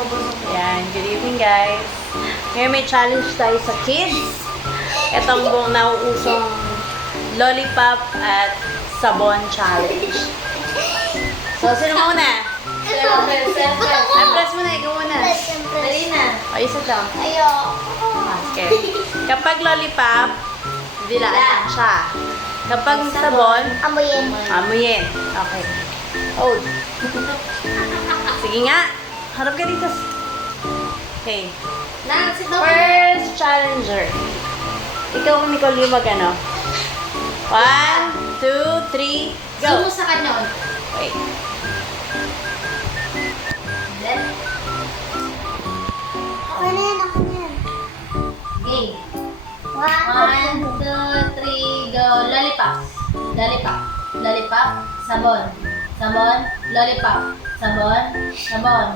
Yan, good evening guys. Ngayon may challenge tayo sa kids. Itong buong nauusong lollipop at sabon challenge. So, sino muna? Press muna, ikaw muna. Dali na. O, isa daw. Ayoko. Okay. Kapag lollipop, dilaan lang siya. Kapag sabon, Amoyin. amuyin. Okay. Oh. Sige nga. Harap ka dito. Okay. Na, sit down. First challenger. Ikaw, Nicole, yung mag-ano. 1, 2, 3, go. Zoom mo sa kanya. Wait. Then, Ako na yan, ako na yan. game. 1, One. 2, 3, go. Lollipop. Lollipop. Lollipop. Sabon. Sabon. Lollipop. Sabon. Sabon.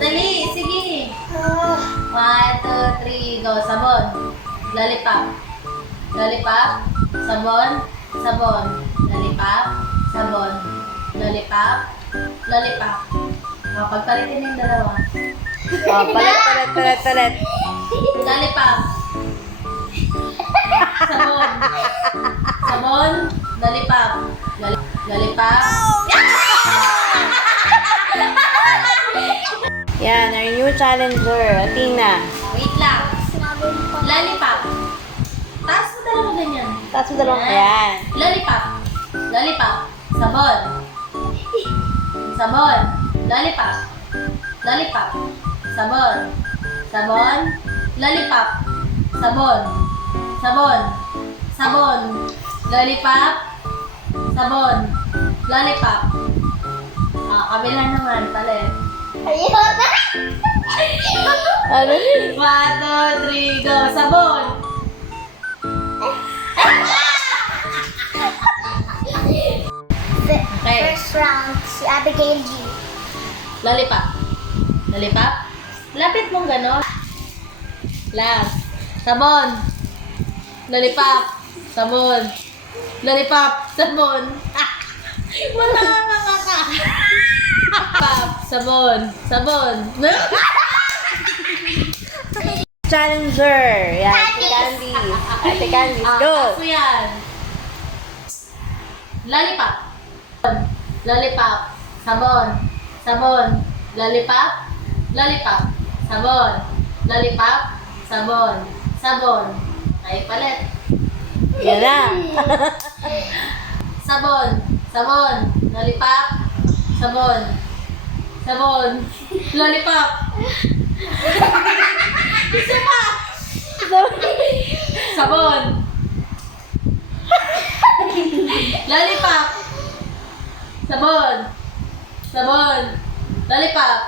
Dali, sige. 1, 2, 3, go. Sabon. Lollipop. Lollipop. Sabon. Sabon. Lollipop. Sabon. Lollipop. Lollipop. O, pagpalitin yung dalawa. Oh, palit. Lollipop. Sabon. Sabon. Lollipop. Lollipop. Yan, our new challenger. Athena. Wait lang. Sinabi mo pa. Lollipop. Taas mo talaga ganyan. Tapos mo dalawang yan. Lollipop. Lollipop. Sabon. Sabon. Lollipop. Lollipop. Sabon. Sabon. Lollipop. Sabon. Sabon. Sabon. Lollipop. Sabon. Lollipop. Kabila naman. Palit. Ayoko na. Ano ni? 1, 2, 3, go. Sabon. Okay. First round, si Abigail G. Lollipop. Lollipop. Lapit mong gano'n. Last. Sabon. Lollipop. Sabon. Lollipop. Sabon. Wala ka. Pop. Sabon. Sabon. Challenger. Yan, si Candy. Ate Candy, go. Ako yan. Lollipop. Lollipop. Sabon. Sabon. Lollipop. Lollipop. Sabon. Lollipop. Sabon. Sabon. Ay, palit. Yan na. Sabon. Sabon. Lollipop. Sabon. Sabon. Lollipop. Isa pa. Sabon. Lollipop. Sabon. Sabon. Lollipop.